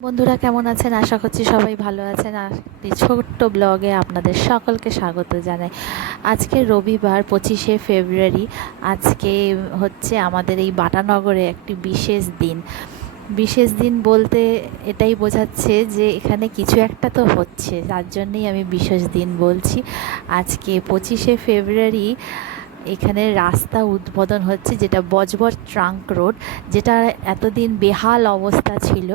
বন্ধুরা, কেমন আছেন? আশা করছি সবাই ভালো আছেন। আর ছোট্ট ব্লগে আপনাদের সকলকে স্বাগত জানাই। আজকে রবিবার, পঁচিশে ফেব্রুয়ারি। আজকে হচ্ছে আমাদের এই বাটানগরে একটি বিশেষ দিন। বিশেষ দিন বলতে এটাই বোঝাচ্ছে যে এখানে কিছু একটা তো হচ্ছে। তার জন্যই আমি বিশেষ দিন বলছি। আজকে পঁচিশে ফেব্রুয়ারি এখানে রাস্তা উদ্বোধন হচ্ছে, যেটা বজবজ ট্রাঙ্ক রোড, যেটা এতদিন বেহাল অবস্থা ছিল।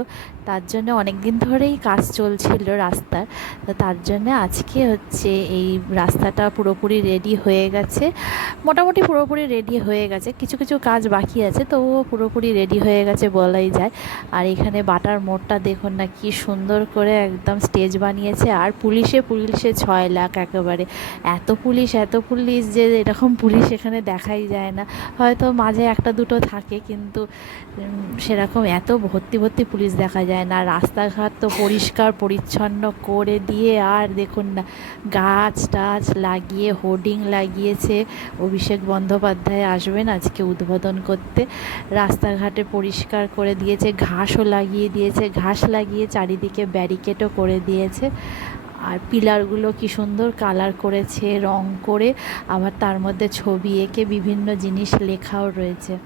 তার জন্য অনেক দিন ধরেই কাজ চলছিল রাস্তার। তো তার জন্য আজকে হচ্ছে এই রাস্তাটা পুরোপুরি রেডি হয়ে গেছে। মোটামুটি পুরোপুরি রেডি হয়ে গেছে। কিছু কিছু কাজ বাকি আছে, তবুও পুরোপুরি রেডি হয়ে গেছে বলাই যায়। আর এখানে বাটার মোড়টা দেখুন না কি সুন্দর করে একদম স্টেজ বানিয়েছে। আর পুলিশে পুলিশে ছয় লাখ একেবারে। এত পুলিশ এত পুলিশ যে এরকম পুলিশ এখানে দেখাই যায় না। হয়তো মাঝে একটা দুটো থাকে কিন্তু সেরকম এত ভর্তি ভর্তি পুলিশ দেখা যায় না। রাস্তাঘাট তো পরিষ্কার, পরিচ্ছন্ন করে দিয়ে আর দেখুন না, গাছ টাছ লাগিয়ে, হোর্ডিং লাগিয়েছে। অভিষেক বন্দ্যোপাধ্যায় আসবেন আজকে উদ্বোধন করতে। রাস্তাঘাটে পরিষ্কার করে দিয়েছে, ঘাসও লাগিয়ে দিয়েছে। ঘাস লাগিয়ে চারিদিকে ব্যারিকেডও করে দিয়েছে। আর পিলারগুলো কি সুন্দর কালার করেছে, রং করে। আবার তার মধ্যে ছবি এঁকে বিভিন্ন জিনিস লেখাও রয়েছে।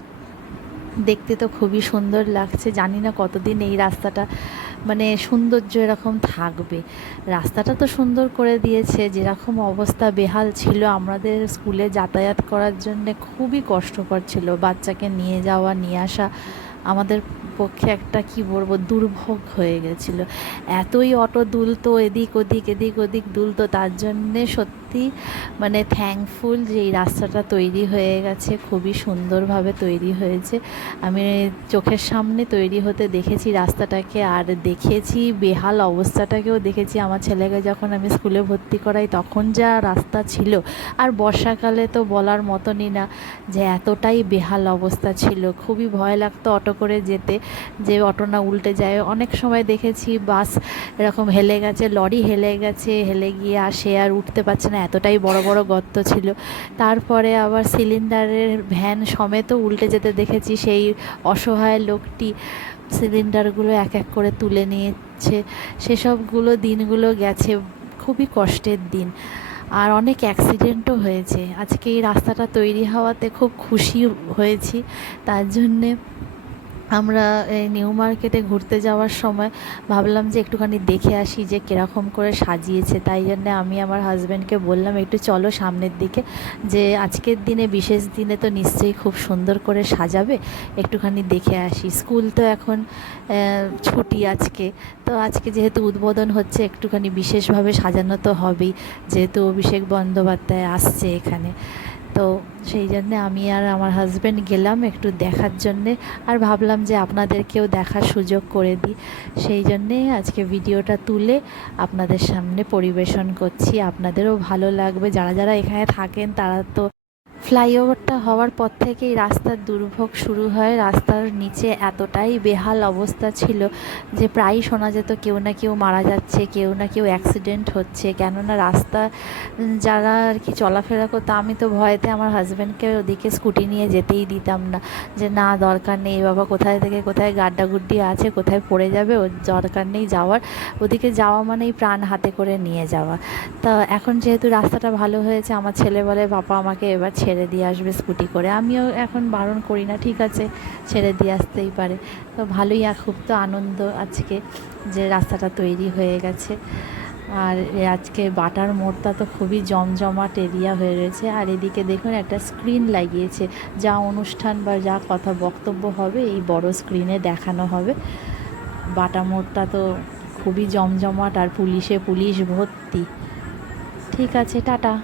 দেখতে তো খুবই সুন্দর লাগছে। জানি না কতদিন এই রাস্তাটা মানে সৌন্দর্য এরকম থাকবে। রাস্তাটা তো সুন্দর করে দিয়েছে, যেরকম অবস্থা বেহাল ছিল। আমাদের স্কুলে যাতায়াত করার জন্যে খুবই কষ্টকর ছিল। বাচ্চাকে নিয়ে যাওয়া, নিয়ে আসা। আমাদের পক্ষে একটা, কি বলব, দুর্ভোগ হয়ে গেছিল। এতই অটো দুলতো, এদিক ওদিক এদিক ওদিক দুলতো, তার জন্যে সত্যি মানে থ্যাঙ্কফুল যে এই রাস্তাটা তৈরি হয়ে গেছে, খুবই সুন্দরভাবে তৈরি হয়েছে। আমি চোখের সামনে তৈরি হতে দেখেছি রাস্তাটাকে আর দেখেছি বেহাল অবস্থাটাকেও দেখেছি। আমার ছেলেকে যখন আমি স্কুলে ভর্তি করাই, তখন যা রাস্তা ছিল, আর বর্ষাকালে তো বলার মতনই না যে এতটাই বেহাল অবস্থা ছিল। খুবই ভয় লাগতো অটো করে যেতে, যে অটো না উল্টে যায়। অনেক সময় দেখেছি বাস এরকম হেলে গেছে, লরি হেলে গেছে, হেলে গিয়ে আর সে আর উঠতে পারছে না, এতটাই বড় বড় গর্ত ছিল। তারপরে আবার সিলিন্ডারের ভ্যান সমেতও উল্টে যেতে দেখেছি, সেই অসহায় লোকটি সিলিন্ডারগুলো এক এক করে তুলে নিয়েছে। সেসবগুলো দিনগুলো গেছে, খুবই কষ্টের দিন। আর অনেক অ্যাক্সিডেন্টও হয়েছে। আজকে এই রাস্তাটা তৈরি হওয়াতে খুব খুশি হয়েছি, তার জন্যে আমরা, এই নিউ মার্কেটে ঘুরতে যাওয়ার সময় ভাবলাম যে একটুখানি দেখে আসি যে কীরকম করে সাজিয়েছে। তাই জন্যে আমি আমার হাজব্যান্ডকে বললাম, একটু চলো সামনের দিকে। যে আজকের দিনে, বিশেষ দিনে তো নিশ্চয়ই খুব সুন্দর করে সাজাবে। একটুখানি দেখে আসি। স্কুল তো এখন ছুটি আজকে। তো আজকে যেহেতু উদ্বোধন হচ্ছে, একটুখানি বিশেষভাবে সাজানো তো হবেই। যেহেতু অভিষেক বন্দ্যোপাধ্যায় আসছে এখানে। তো সেই জন্যে আমি আর আমার হাজব্যান্ড গেলাম একটু দেখার জন্যে। আর ভাবলাম যে আপনাদেরকেও দেখার সুযোগ করে দিই। সেই জন্যে আজকে ভিডিওটা তুলে আপনাদের সামনে পরিবেশন করছি। আপনাদেরও ভালো লাগবে। যারা যারা এখানে থাকেন তারা তো ফ্লাইওভারটা হওয়ার পর থেকেই রাস্তার দুর্ভোগ শুরু হয়। রাস্তার নিচে এতটাই বেহাল অবস্থা ছিল যে প্রায়ই শোনা যেত, কেউ না কেউ মারা যাচ্ছে, কেউ না কেউ অ্যাক্সিডেন্ট হচ্ছে। কেননা রাস্তা যারা আর কি চলাফেরা করতো, আমি তো ভয়েতে আমার হাজব্যান্ডকে ওদিকে স্কুটি নিয়ে যেতেই দিতাম না। যে না, দরকার নেই বাবা, কোথায় থেকে কোথায় গাড্ডাগুড্ডি আছে, কোথায় পড়ে যাবে, ওর দরকার নেই যাওয়ার। ওদিকে যাওয়া মানেই প্রাণ হাতে করে নিয়ে যাওয়া। তা এখন যেহেতু রাস্তাটা ভালো হয়েছে, আমার ছেলে বলে, বাবা, আমাকে এবার ছেড়ে দিয়ে আসবে স্কুটি করে। আমিও এখন বারণ করি না, ঠিক আছে, ছেড়ে দিয়ে আসতেই পারে। তো ভালোই খুব তো আনন্দ আজকে যে রাস্তাটা তৈরি হয়ে গেছে। আর আজকে বাটার মোড়টা তো খুবই জমজমাট এরিয়া হয়ে রয়েছে। আর এদিকে দেখুন একটা স্ক্রিন লাগিয়েছে। যা অনুষ্ঠান বা যা কথা বক্তব্য হবে, এই বড় স্ক্রিনে দেখানো হবে। বাটা মোড়টা তো খুবই জমজমাট আর পুলিশে পুলিশ ভর্তি। ঠিক আছে, টাটা।